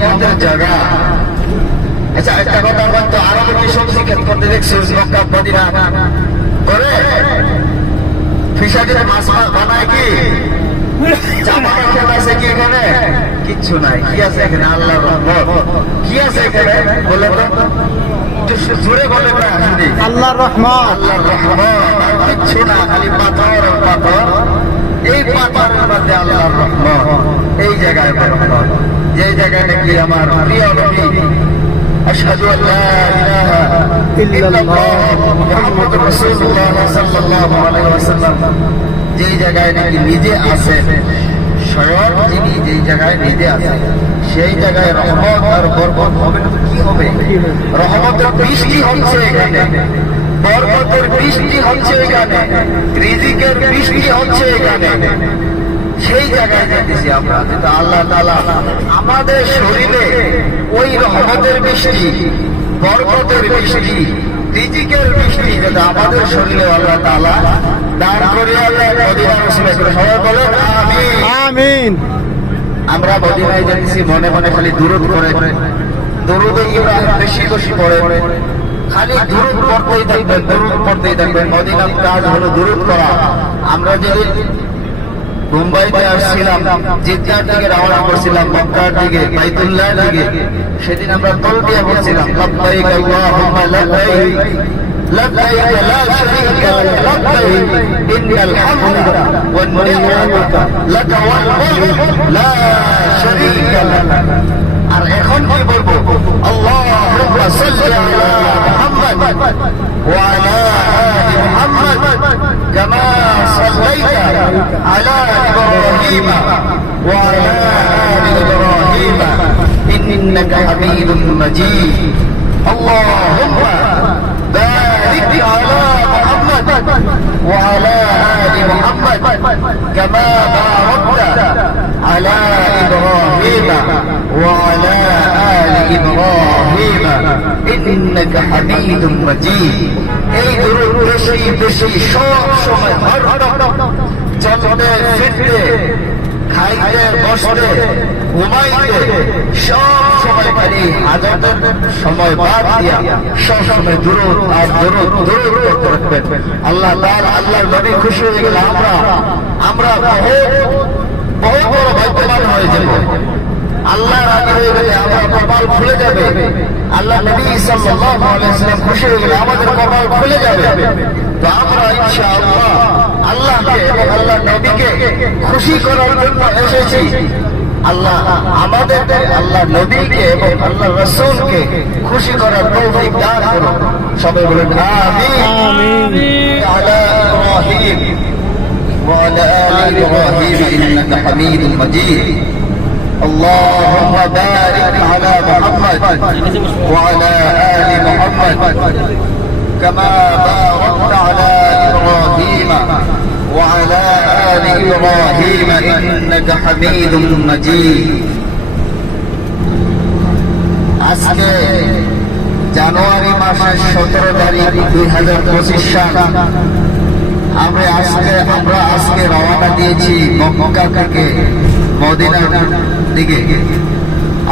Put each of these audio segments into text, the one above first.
নিয়ামতের জায়গা। আচ্ছা একটা কথা বলতো, আরবে কি সবজি ক্ষেত করতে দেখছিস? মক্কা মদিনা করে ফিশারিতে মাছ বানায় কি? চাপাটা ক্ষেত আছে কি এখানে? কিচ্ছু নাই। কি আছে এখানে? আল্লাহর রহমত। কি আছে এখানে বলে তো জোরে বলে না, আল্লাহর রহমত। আল্লাহর রহমত, আর কিচ্ছু না, খালি পাথর আর পাথর। এই পাথরের মধ্যে আল্লাহর রহমত। এই জায়গায় রহমত, যে জায়গায় নাকি আমার প্রিয় নবী আশহাদু আল্লা ইলাহা ইল্লাল্লাহ মুহাম্মাদুর রাসূলুল্লাহ সাল্লাল্লাহু আলাইহি ওয়াসাল্লাম যেই জায়গায় নাকি নিজে আছেন, স্বয়ং যিনি যেই জায়গায় নিজে আছেন, সেই জায়গায় রহমত আর বরকত হবে না তো কি হবে? রহমতের বৃষ্টি হচ্ছে এখানে, বরকতের বৃষ্টি হচ্ছে এখানে, রিজিকের বৃষ্টি হচ্ছে এখানে। সেই জায়গায় যেতেছি আমরা, যেটা আল্লাহ তাআলা আমাদের শরীরে ওই রহমতের বৃষ্টি, বরকতের বৃষ্টি, রিজিকের বৃষ্টি যেটা আমাদের শরীরে আল্লাহ তাআলা দান করিয়া দেয়। মদিনার উসিলা করে সবাই বলেন আমিন। আমিন। আমরা মদিনায় যেতেছি, মনে মনে খালি দুরূদ করে, দুরূদে ইব্রাহিম বেশি বেশি পড়ে, খালি দুরূদ পড়তেই থাকবেন, দুরূদ পড়তেই থাকবেন। মদিনার কাজ হলো দুরূদ করা। আমরা যেদিন মুম্বাইতে আসছিলাম, জিদ্দার দিকে রওনা করছিলাম, মক্কার দিকে, বাইতুল্লাহর দিকে, সেদিন আমরা তালবিয়া পড়ছিলাম, লাব্বাইক আল্লাহুম্মা লাব্বাইক লাব্বাইক লা শারীকা লাক লাব্বাইক ইন্নাল হামদা ওয়ান নি'মাতা লাকা ওয়াল মুলক লা শারীকা লাক। আর এখন কি বলবো? আল্লাহুম্মা সাল্লি আলা মুহাম্মাদ ওয়া আলা আলি মুহাম্মাদ কামা সাল্লাইতা আলা ইব্রাহিম ওয়া আলা আলি ইব্রাহিম ইন্নাকা হামিদুম মাজিদ। আল্লাহুম্মা বারিক আলা মুহাম্মাদ ওয়া আলা আলি মুহাম্মাদ কামা বারাকতা আলা ইব্রাহিম وعلى آل إبراهيم إنك حميد مجيد। এই দুরূদ বেশি বেশি সব সময় চলতে ফিরতে, খাইতে বসতে, ঘুমাইতে, সব সময় খালি হাজাতের সময় বাদ দিয়া সব সময় দুরূদ আর দুরূদ করতে রাখবেন। আল্লাহ তাআলা, আল্লাহর নবী খুশি হয়ে গেলে আমরা বহু বড় ভাগ্যবান হয়ে যাব। আল্লাহ রাজি হয়ে গেলে আমার কপাল খুলে যাবে। আল্লাহ নবী সাল্লাল্লাহু আলাইহি ওয়াসাল্লাম খুশি হয়ে গেলে আমাদের কপাল খুলে যাবে। তো আমরা ইনশাআল্লাহ আল্লাহকে এবং আল্লাহ নবীকে খুশি করার জন্য এসেছি। আল্লাহ আমাদেরকে, আল্লাহ নবীকে এবং আল্লাহ রাসূলকে খুশি করার তৌফিক দান করুন। সবাই বলেন আমিন। আমিন। আলা ইব্রাহিম ওয়া আলা আলি ইব্রাহিম ইন্নাকা হামিদুম মাজিদ। اللهم بارك على محمد وعلى آل محمد كما باركت على إبراهيم وعلى آل إبراهيم إنك حميد مجيد। আজকে জানুয়ারি মাসের 17 তারিখ 2025 সাল। আমরা আজকে রওনা দিয়েছি মক্কা থেকে মদিনার দিকে।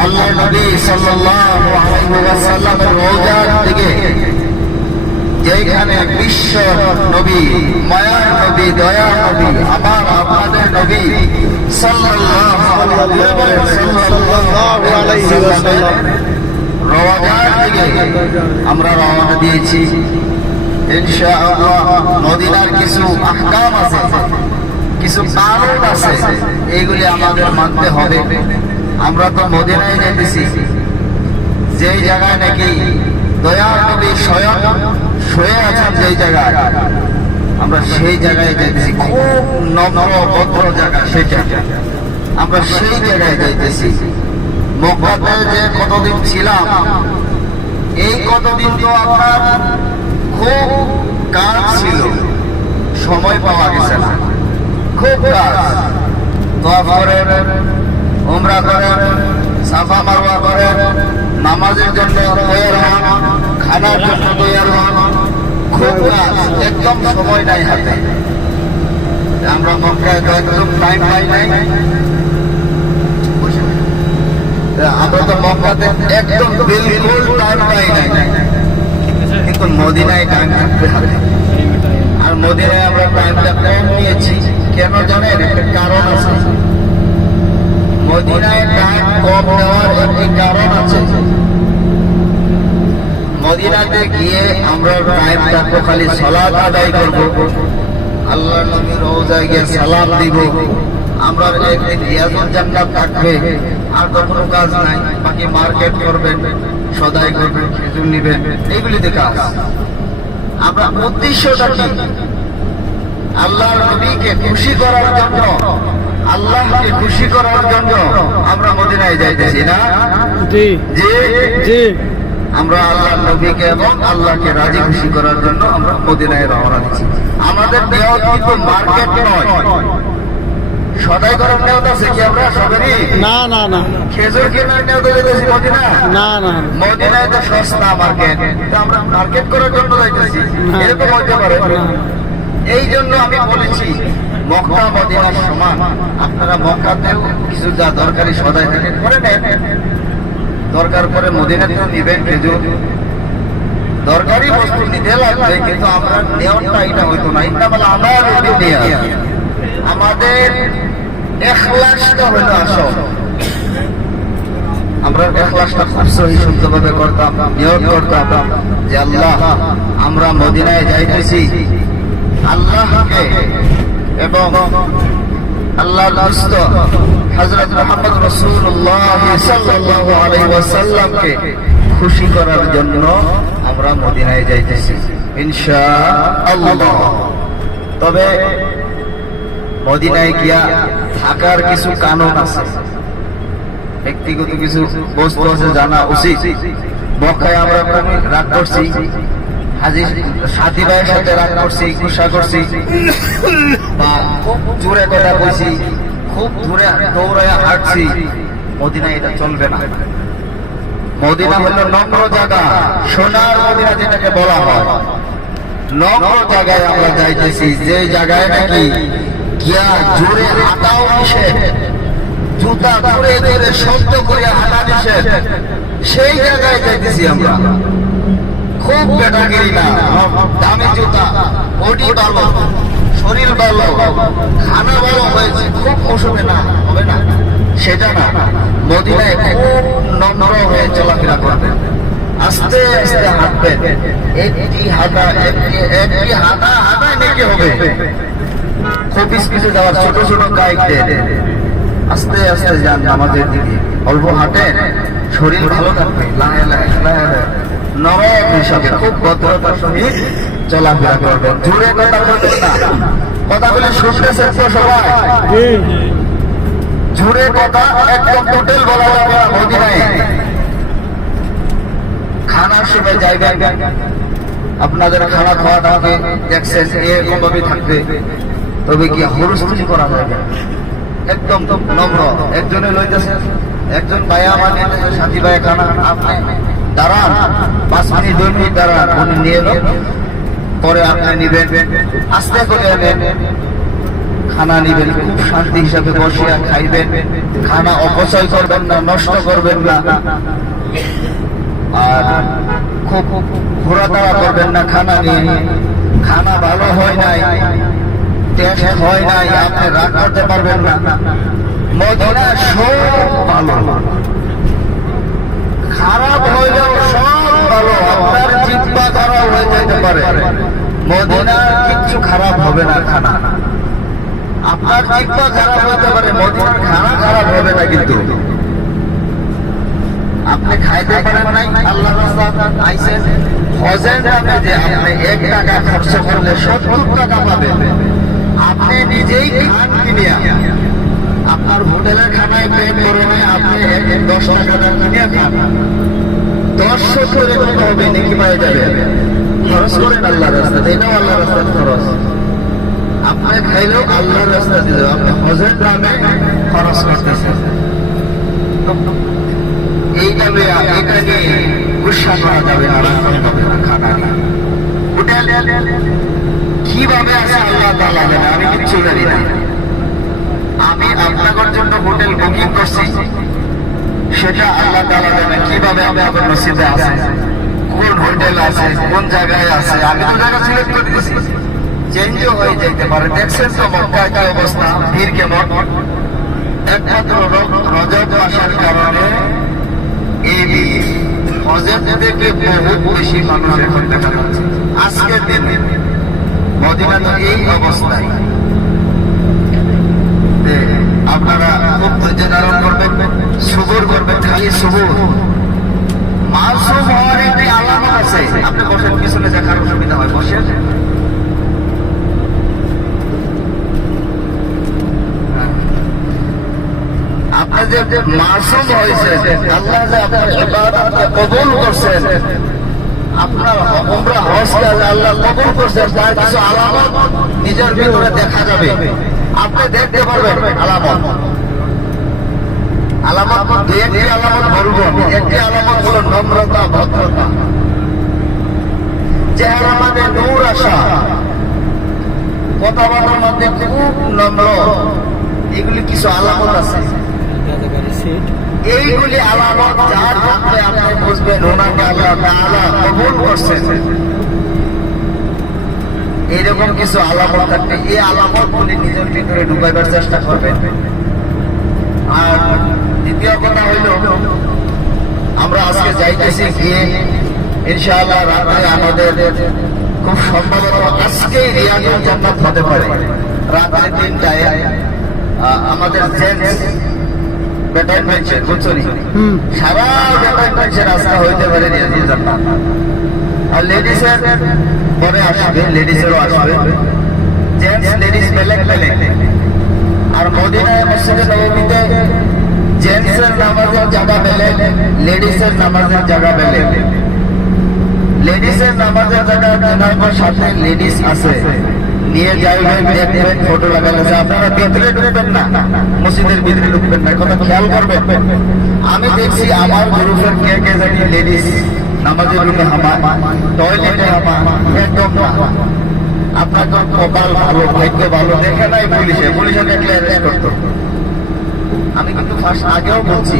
আল্লাহ নবী সাল্লাল্লাহু আলাইহি ওয়াসাল্লামের রওজার দিকে, যেখানে বিশ্ব নবী, মায়ার নবী, দয়ার নবী, আমার আপনাদের নবী সাল্লাল্লাহু আলাইহি ওয়াসাল্লাম রওজার দিকে আমরা রওনা দিয়েছি। ইনশাআল্লাহ মদিনার কিছু আহকাম আছে, কিছু কানুন আছে, এইগুলি আমাদের মানতে হবে। আমরা তো মদিনায় যেতেছি, যেই জায়গায় নাকি দয়ার নবী স্বয়ং শুয়ে আছেন, যেই জায়গায় আমরা সেই জায়গায় যেতেছি। খুব নম্র ভদ্র জায়গা, সেই জায়গায় আমরা সেই জায়গায় যাইতেছি। মক্কাতে যে কতদিন ছিলাম, এই কতদিন তো আপনার খুব কাজ ছিল, সময় পাওয়া গেছে না, খুব কাজ। তওয়াফ করেন, উমরা করেন, সাফা মারওয়া করেন, নামাজের জন্য তৈয়ার হন, খানার জন্য তৈয়ার হন, খুব কাজ, একদম সময় নাই হাতে। আমরা মক্কায় তো একদম টাইম পাই নাই। আমরা তো মক্কাতে একদম বিলকুল টাইম পাই নাই, কিন্তু মদিনায় টাইম থাকতে হবে। আর মদিনায় আমরা টাইমটা কম নিয়েছি কেন জানেন? একটা কারণ আছে। মদিনায় টাইম কম নেওয়ার একটি কারণ আছে। মদিনাতে গিয়ে আমরা টাইমটা তো খালি সালাত আদায় করব, আল্লাহ নবীর রওজায় গিয়ে সালাম দিব, আমরা একদিন রিয়াজুল জান্নাত থাকবে, আর তো কোনো কাজ নাই। বাকি মার্কেট করবেন, সদাই করবেন, খেজুর নিবেন, এইগুলিতে কাজ। আমরা উদ্দেশ্যটা কি? আল্লাহর নবীকে খুশি করার জন্য, আল্লাহকে খুশি করার জন্য আমরা মদিনায় যাইতেছি না? জি যে জি আমরা আল্লাহর নবীকে এবং আল্লাহকে রাজি খুশি করার জন্য আমরা মদিনায় রওনা দিচ্ছি। আমাদের নিয়ত কিন্তু মার্কেট নয়, সদাই করার নিয়ত আছে কি? আমরা সবারই না না না খেজুর কেনার নিয়ত যেতেছি মদিনা। না না মদিনায় তো সস্তা মার্কেট, তো আমরা মার্কেট করার জন্য যাইতেছি, এরকম হতে পারে। এই জন্য আমি বলেছি মক্কা মদিনার সমান। আপনারা মক্কাতেও কিছু যা দরকারি সদাই থেকে করে নেন, দরকার পরে মদিনাতেও নিবেন খেজুর, দরকারি বস্তু নিতে লাগবে, কিন্তু আমরা নেওয়াটা এটা হইতো না। ইন্নামাল আমালু বিন্নিয়াত, আমাদের ইখলাসটা হলো আসল। আমরা ইখলাসটা খুব সহি শুদ্ধভাবে করতাম, নিয়ত করতাম যে আল্লাহ আমরা মদিনায় যাইতেছি আল্লাহকে এবং আল্লাহর রাসূল হযরত মুহাম্মদ রাসূলুল্লাহ সাল্লাল্লাহু আলাইহি ওয়াসাল্লামকে খুশি করার জন্য আমরা মদিনায় যাইতেছি ইনশাআল্লাহ। তবে মদিনায় গিয়া থাকার কিছু কানুন আছে, ব্যক্তিগত কিছু বস্তু আছে জানা উচিত। মক্কায় আমরা রাগ করছি, হাজির সাথী ভাইয়ের সাথে রাগ করছি, গুসা করছি, বা খুব জোরে কথা বলছি, খুব দূরে দৌড়ায় হাঁটছি, মদিনায় এটা চলবে না। মদিনা হলো নম্র জায়গা, সোনার মদিনা যেটাকে বলা হয়। নম্র জায়গায় আমরা যাইতেছি, যে জায়গায় নাকি গিয়া জোরে হাঁটাও নিষেধ, জুতা ধরে ধরে শব্দ করে হাঁটা নিষেধ, সেই জায়গায় যাইতেছি আমরা। খুব বেটাগিরি না, দামি জুতা, বডি ভালো, শরীর ভালো, খানা ভালো হয়েছে, খুব মৌসুমে না হবে না, সেটা না। মদিনায় খুব নম্র হয়ে চলাফেরা করবেন, আস্তে আস্তে হাঁটবেন, একটি হাঁটা একটি হাঁটা হাঁটায় নেকি হবে। খুব স্পিডে যাওয়ার ছোট ছোট গাইডদের আস্তে আস্তে যান নামাজের দিকে, অল্প হাঁটেন, শরীর ভালো থাকবে, লাহে লাহে লাহে লাহে নরম হিসাবে খুব ভদ্রতার সহিত চলাফেরা করবেন। জোরে কথা বলবেন না, কথাগুলো শুনতেছেন তো সবাই? জোরে কথা একদম টোটাল বলা যাবে না মদিনায়। খানার সময় যাইবেন, আপনাদের খানা খাওয়াটা দেখছেন এরকম ভাবে থাকবে, তবে কি হরস্তুলি করা যাবে, একদম নম্র। একজনে লইতেছে, একজন ভাইয়া মানে সাথী ভাইয়া খানা, আপনি দাঁড়ান 5 মিনিট 2 মিনিট দাঁড়ান, উনি নিয়ে এলো, পরে আপনি নিবেন, আস্তে করে নেবেন, খানা নিবেন, খুব শান্তি হিসাবে বসিয়া খাইবেন। খানা অপচয় করবেন না, নষ্ট করবেন না, আর খুব ঘোরাতাড়া করবেন না খানা নিয়ে। খানা ভালো হয় নাই, টেস্ট হয় নাই, আপনি রাগ করতে পারবেন না। মদিনা সব ভালো, খারাপ হইলেও সব ভালো, আপনার জিহ্বা খারাপ হয়ে যেতে পারে, মদিনার কিচ্ছু খারাপ হবে না। খানা আপনার জিহ্বা খারাপ হতে পারে, মদিনার খানা খারাপ হবে না। কিন্তু আপনি খাইতে পারেন নাই, আল্লাহ রাস্তায় আইছেন, হজের নামে যে আপনি 1 টাকা খরচ করলে 70 টাকা পাবেন, আপনি নিজেই খান কিনিয়া, আপনার হোটেলের খানায় পেট ভরে নাই, আপনি 10 টাকা কিনিয়া খান, 10-70 কত হবে, নাকি পাওয়া যাবে। খরচ করেন আল্লাহ রাস্তাতে, এটাও আল্লাহ রাস্তার খরচ। আপনি খাইলেও আল্লাহর রাস্তা দিল, আপনি হজের নামে খরচ করতেছেন। এটা নিয়ে গুসা করা যাবে না, রাগ করা যাবে না। খানা হোটেল কিভাবে আছে আল্লাহ তাআলা জানে, আমি কিচ্ছু জানি না। আমি আপনাদের জন্য হোটেল বুকিং করছি, সেটা আল্লাহ তাআলা জানেন কিভাবে আমাদের নসিবে আছে, কোন হোটেল আছে, কোন জায়গায় আছে। আমি তো জায়গা সিলেক্ট করে দিয়েছি, চেঞ্জও হয়ে যেতে পারে। দেখছেন তো মক্কায় কি অবস্থা, ভিড় কেমন। একমাত্র রজব মাসের কারণে এই হজের থেকে বহুত বেশি মানুষ এখন দেখা যাচ্ছে আজকের দিনে। মদিনা তো এই অবস্থায়। আপনারা খুব ধৈর্য ধারণ করবেন, সবুর করবেন, খালি সবুর। মাসুম হওয়ার একটি আলামত আছে। আপনি বসেন, পিছনে দেখার অসুবিধা হয়, বসেন। আপনি যে মাসুম হয়েছে, আল্লাহ যে আপনার ইবাদতকে কবুল করছেন, আপনার উমরা হজকে আল্লাহ কবুল করছেন, তার কিছু আলামত নিজের ভিতরে দেখা যাবে। আপনি দেখতে পারবেন আলামত। আলামত একটি আলামত বলবো। একটি আলামত হলো নম্রতা, ভদ্রতা, চেহারা মানে নূর আসা, কথাবার্তার মধ্যে খুব নম্র। এগুলি কিছু আলামত আছে। এইগুলি আলামত যার ক্ষেত্রে আপনি বুঝবেন ওনাকে আল্লাহ তাআলা কবুল করছেন। এইরকম কিছু আলামত থাকবে, এই আলামতগুলি নিজের ভিতরে ঢুকাইবার চেষ্টা করবেন। আর দ্বিতীয় কথা হইল, আমরা আজকে যাইতেছি গিয়ে ইনশাআল্লাহ রাতে আমাদের খুব সম্ভবত আজকেই রিয়াজুল জান্নাত হতে পারে। রাতে 3টায় আমাদের জেন্টস ব্যাটালিয়ন বুঝছনি, সারা ব্যাটালিয়ন আজকে হইতে পারে রিয়াজুল জান্নাত। আর লেডিসের পরে আসবে, লেডিসেরও আসবে। জেন্টস লেডিস বেলেগ বেলেগ। আর মদিনায় মসজিদে নববীতে জেন্টসের নামাজের জায়গা বেলেগ, লেডিসের নামাজের জায়গা বেলেগ। লেডিসের নামাজের জায়গা জানার সাথে লেডিস আছে, নিয়ে যাইবেন, দেখবেন, ফটো লাগালে। আপনারা ভিতরে ঢুকবেন না, মসজিদের ভিতরে ঢুকবেন না, কথা খেয়াল করবেন। আমি দেখছি আমার গ্রুপের কে কে জানি লেডিস নামাজের রুমে হামা, টয়লেটে হামা, একদম না। আপনার তো কপাল ভালো, ভাগ্য ভালো, দেখে নাই পুলিশে দেখলে অ্যারেস্ট করতো। আমি কিন্তু ফার্স্ট আগেও বলছি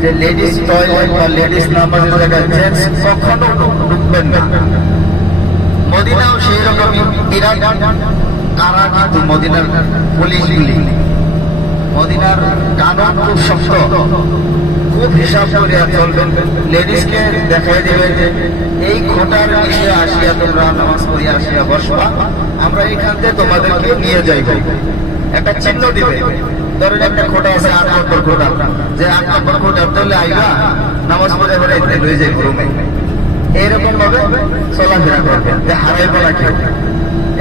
যে লেডিস টয়লেট বা লেডিস নামাজের জায়গায় জেন্টস কখনো ঢুকবেন না। মদিনাও সেই রকমই। ইরাক কারা কিন্তু মদিনার পুলিশগুলি, মদিনার কানুন খুব শক্ত, খুব হিসাব করে চলবেন। লেডিসকে দেখাই দেবে যে এই খোটার নিচে আসিয়া তোমরা নামাজ পড়িয়া আসিয়া বসবা, আমরা এইখান থেকে তোমাদেরকে নিয়ে যাইব। একটা চিহ্ন দিবে, ধরেন একটা খোটা আছে 8 নম্বর খোটা, যে 8 নম্বর খোটা ধরলে আইবা, নামাজ পড়ে বেড়াইতে লয়ে যাই রুমে। এইরকম ভাবে চলাফেরা করবেন, যে হারাইব না কেউ,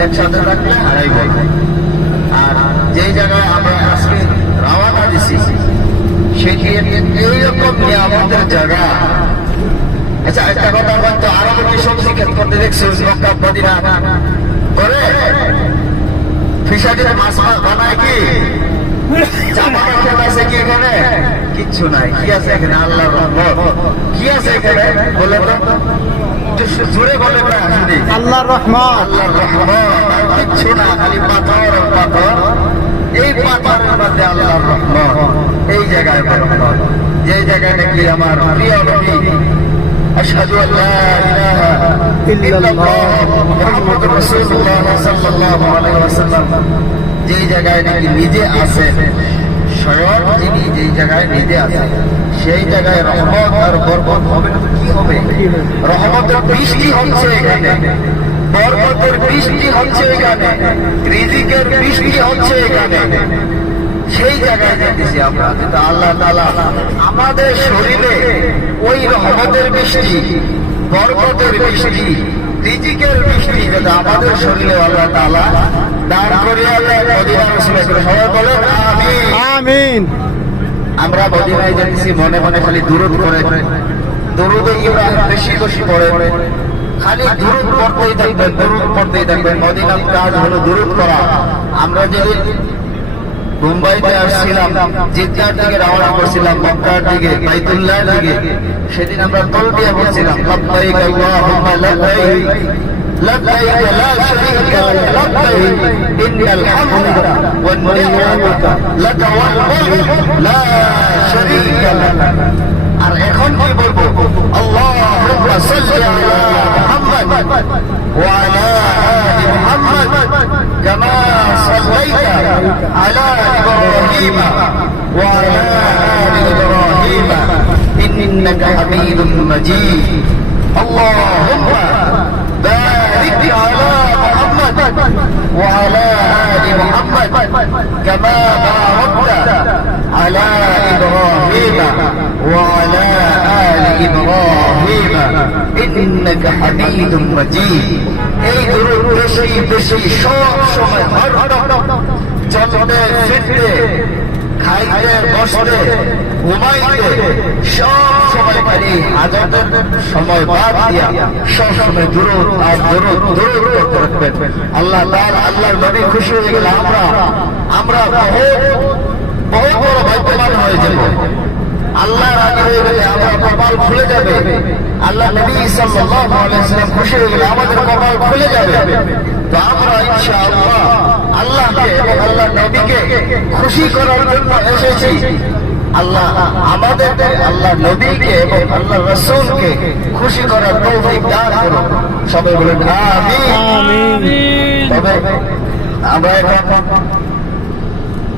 একসাথে থাকলে হারাইব। আর যেই জায়গায় আমরা আজকে রওনা দিছি সেটি এইরকম নিয়ামতের জায়গা। আচ্ছা, একটা কথা বলতো, আরো কি সবজি খেত করতে দেখছি মক্কা মদিনা করে ফিশারির মাছ বানায় কি চাপাটা খেত আছে কি এখানে? কিচ্ছু নাই। কি আছে এখানে? আল্লাহর রহমত। কি আছে এখানে বলে তো জুড়ে বলে আল্লাহর রহমত। আল্লাহর রহমত, আর কিচ্ছু না, খালি পাথর পাথর। এই পাথরের মধ্যে আল্লাহর রহমত। এই জায়গায় রহমত, যে জায়গায় নাকি আমার প্রিয় নবী আশহাদু আল্লা ইলাহা ইল্লাল্লাহ মুহাম্মাদুর রাসূলুল্লাহ সাল্লাল্লাহু আলাইহি ওয়াসাল্লাম যেই জায়গায় নাকি নিজে আছেন, স্বয়ং যিনি যেই জায়গায় নিজে আছেন, সেই জায়গায় রহমত আর বরকত হবে না। কি হবে? রহমতের বৃষ্টি হচ্ছে এখানে, বরকতের বৃষ্টি হচ্ছে এখানে, রিজিকের বৃষ্টি হচ্ছে এখানে। সেই জায়গায় যেতেছি আমরা, যেটা আল্লাহ তাআলা আমাদের শরীরে ওই রহমতের বৃষ্টি, বরকতের বৃষ্টি, রিজিকের বৃষ্টি যেটা আমাদের শরীরে আল্লাহ তাআলা দান করিয়া দেয়। মদিনার রাসূলের সবাই বলেন আমিন আমিন। আমরা মদিনায় যাচ্ছি, মনে মনে খালি দুরূদ করে, দুরূদে ইব্রাহিম বেশি বেশি পড়ে, খালি দুরূদ পড়তেই থাকবেন, দুরূদ পড়তেই থাকবেন। মদিনার কাজ হলো দুরূদ করা। আমরা যেদিন মুম্বাইতে আসছিলাম, জিদ্দার দিকে রওনা করছিলাম, মক্কার দিকে, বাইতুল্লাহর দিকে, সেদিন আমরা তালবিয়া পড়ছিলাম, লাব্বাইক আল্লাহুম্মা লাব্বাইক لبيك لا شريك لك لبيك إن الحمد والنعمة لك والملك لا شريك لك আর এখন কি বলবো আল্লাহুম্মা সাল্লি আলা মুহাম্মাদ ওয়া আলা আলি মুহাম্মাদ কামা সাল্লাইতা আলা ইব্রাহিম ওয়া আলা আলি ইব্রাহিম ইন্নাকা হামিদুম মাজিদ আল্লাহুম্মা বারিক আলা মুহাম্মাদ ওয়া আলা আলি মুহাম্মাদ কামা বারাকতা আলা ইব্রাহিম وعلى آل إبراهيم إنك حميد مجيد এই দুরূদ বেশি বেশি সব সময় চলতে ফিরতে খাইতে বসতে ঘুমাইতে সব সময় খালি হাজতের সময় বাদ দিয়া সব সময় দুরূদ আর দুরূদ করতে রাখবেন। আল্লাহ তাআলা আল্লাহর নবী খুশি হয়ে গেলে আমরা বহু বড় ভাগ্যবান হয়ে যাব। আল্লাহ রাজি হয়ে গেলে আমার কপাল খুলে যাবে। আল্লাহ নবী সাল্লাল্লাহু আলাইহি ওয়াসাল্লাম খুশি হয়ে গেলে আমাদের কপাল খুলে যাবে। তো আমরা ইনশাআল্লাহ আল্লাহকে এবং আল্লাহ নবীকে খুশি করার জন্য এসেছি। আল্লাহ আমাদেরকে আল্লাহ নবীকে এবং আল্লাহ রাসূলকে খুশি করার তৌফিক দান করুন। সবাই বলুন আমিন। তবে আমরা এখন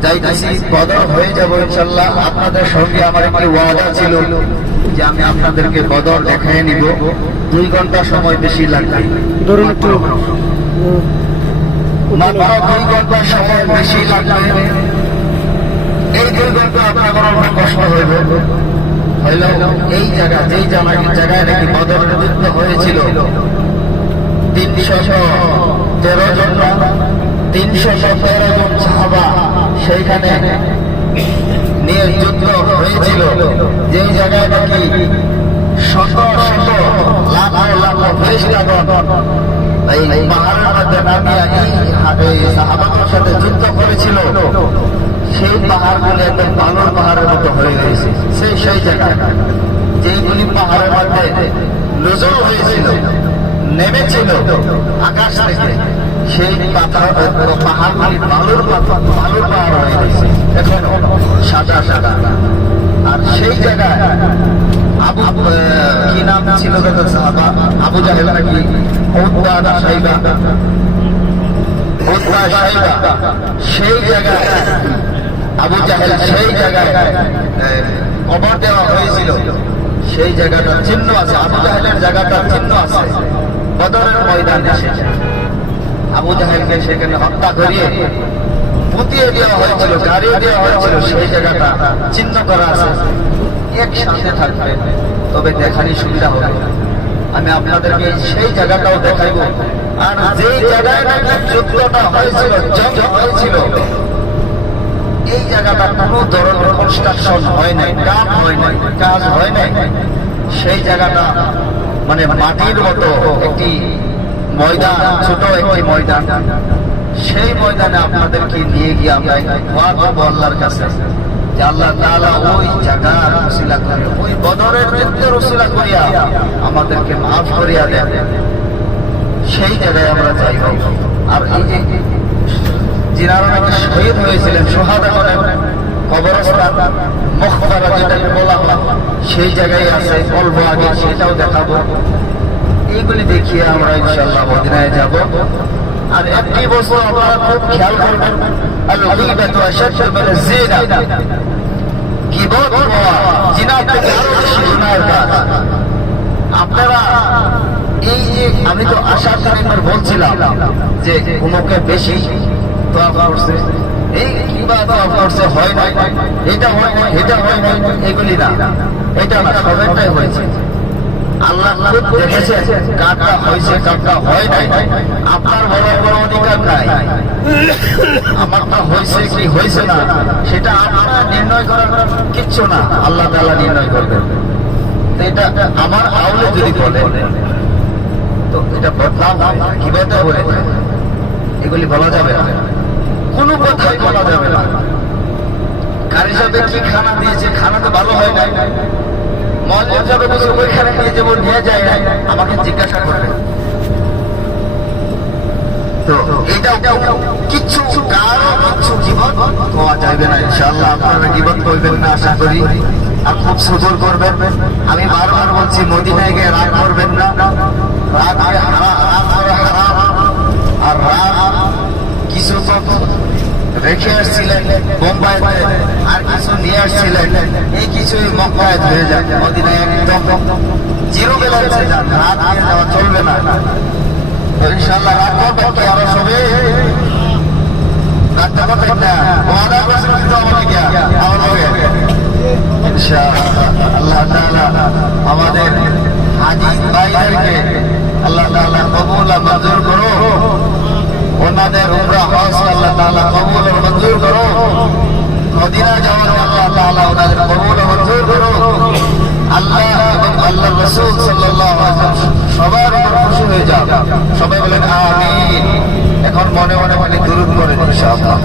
যাইতেছি, বদর হয়ে যাবো ইনশাআল্লাহ। আপনাদের সঙ্গে আমার একটি ওয়াদা ছিল যে আমি আপনাদেরকে বদর দেখায় নিব। 2 ঘন্টা সময় বেশি লাগবে, ধরুন একটু মাত্র 2 ঘন্টা সময় বেশি লাগবে। এই 2 ঘন্টা আপনার অনেক কষ্ট হইবে। হইল এই জায়গা যেই জায়গায় নাকি বদরের যুদ্ধ হয়েছিল 313 জন 317 জন সাহাবা সেইখানে নিয়ে যুদ্ধ হয়েছিল। যে জায়গায় নাকি শত শত লাখ লাখ ফেরেশতাগণ এই পাহাড়ের মধ্যে নামিয়া এই সাহাবাদের সাথে যুদ্ধ করেছিল, সেই পাহাড়গুলি একদম বালুর পাহাড়ের মতো হয়ে গেছে। সেই জায়গায় যেগুলি পাহাড়ের মধ্যে নজর হয়েছিল, নেমেছিল আকাশ থেকে, সেই পাহাড়গুলি বালুর পাহাড় হয়ে গেছে এখনো সাদা সাদা। আর সেই জায়গায় কি নাম ছিল আবু জাহেল নাকি উতবা সাইবা, সেই জায়গায় আবু জাহেল সেই জায়গায় কবর দেওয়া হয়েছিল। সেই জায়গাটার চিহ্ন আছে, আবু জাহেলের জায়গাটার চিহ্ন আছে বদরের ময়দানে। আবু জাহেলকে সেখানে হত্যা করিয়ে পুঁতিয়ে দেওয়া হয়েছিল, গাড়িয়ে দেওয়া হয়েছিল। সেই জায়গাটা চিহ্ন করা আছে। একসাথে থাকবে তবে দেখারই সুবিধা হবে। আমি আপনাদেরকে সেই জায়গাটাও দেখাইব। আর যেই জায়গায় নাকি যুদ্ধটা হয়েছিল, জং হয়েছিল, এই জায়গাটা কোনো ধরনের কনস্ট্রাকশন হয় নাই, কাজ হয় নাই। সেই জায়গাটা মানে মাটির মতো একটি ময়দান, ছোট একটি ময়দান। সেই ময়দানে আপনাদেরকে নিয়ে গিয়ে আমরা দোয়া করবো আল্লাহর কাছে যে আল্লাহ তাআলা ওই জায়গার ওসিলা করে, ওই বদরের যুদ্ধের ওসিলা করিয়া আমাদেরকে মাফ করিয়া দেন। সেই জায়গায় আমরা যাইব। আর এই যে যিনারা নাকি শহীদ হয়েছিলেন, শাহাদাতের কবরস্থান মকবরা যেটা বলা হয়, সেই জায়গায় আছে অল্প আগে, সেটাও দেখাবো। এইগুলি দেখিয়ে আমরা ইনশাআল্লাহ মদিনায় যাব। আর একটি বছর আপনারা খুব খেয়াল করবেন, আল-গীবাতু আশাদ্দু মিনাজ জিনা, গীবত হওয়া জিনার থেকে আরো বেশি গুনাহের কাজ। আপনারা এই যে আমি তো আশা কারিমার বলছিলাম যে উমুকে বেশি দোয়া করছে, এই কিবা দোয়া করছে, হয় নাই, এটা হয় নাই, এটা হয় নাই, এগুলি না, এটা না, সবাইটাই হয়েছে। আল্লাহ খুব দেখেছে কারটা হয়েছে কারটা হয় নাই। আপনার বড় অধিকার নাই, আমারটা হয়েছে কি হয়েছে না সেটা আপনারা নির্ণয় করার কিচ্ছু না, আল্লাহ তাআলা নির্ণয় করবেন। এটা আমার আউলে যদি বলে তো এটা বদনাম হয়, কিভাবে বলে এগুলি বলা যাবে না, কোনো কথাই বলা যাবে না। কারি সাহেব কি খানা দিয়েছে, খানা তো ভালো হয় নাই, মজাবে বসে ওইখানে নিয়ে যাবো, নিয়ে যায় না, আমাকে জিজ্ঞাসা করবে তো এটা কিচ্ছু কারো কিচ্ছু জীবন হওয়া যাবে না ইনশাআল্লাহ। আপনারা জীবন করবেন না আশা করি, আর খুব সবর করবেন। আমি বারবার বলছি মদিনায় গিয়ে রাগ করবেন না, রাগ করে হারাম, আর রাগ কিছু তো রেখে আসছিলেন বোম্বাইতে, আর কিছু নিয়ে আসছিলেন, এই কিছুই মক্কায় হয়ে যায়। মদিনায় একদম জিরো ব্যালেন্সে যান, রাগ নিয়ে যাওয়া চলবে না। তো ইনশাআল্লাহ রাগ করবেন তো আমরা সবে রাগটা করবেন না, ওয়াদা করছেন কিন্তু আমাকে আমার লগে ইনশাআল্লাহ। আল্লাহ তাআলা আমাদের হাজী ভাইদেরকে আল্লাহ তাআলা কবুল ও মঞ্জুর করো, ওনাদের উমরা হজ আল্লাহ তাআলা কবুল ও মঞ্জুর করো, মদিনা যাওয়ার আল্লাহ তাআলা ওনাদের কবুল ও মঞ্জুর করো। আল্লাহ এবং আল্লাহর রাসূল সাল্লাল্লাহু আলাইহি ওয়াসাল্লাম সবার উপর খুশি হয়ে যাও। সবাই বলেন আমিন। এখন মনে মনে দুরূদ করেন ইনশাআল্লাহ।